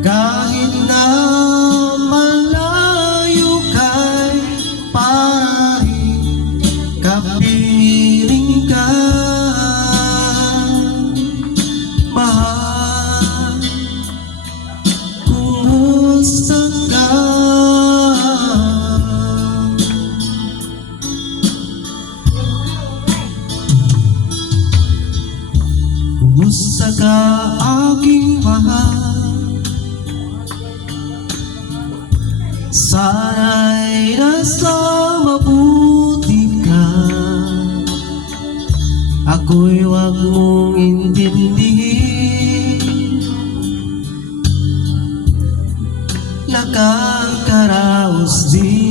Kahit na malayo kay parating kapiling ka. Mahal, kumusta ka? Kumusta ka, aking mahal? Sana'y nasa mabuti ka. Ako'y huwag mong intindihin, nakakaraos din.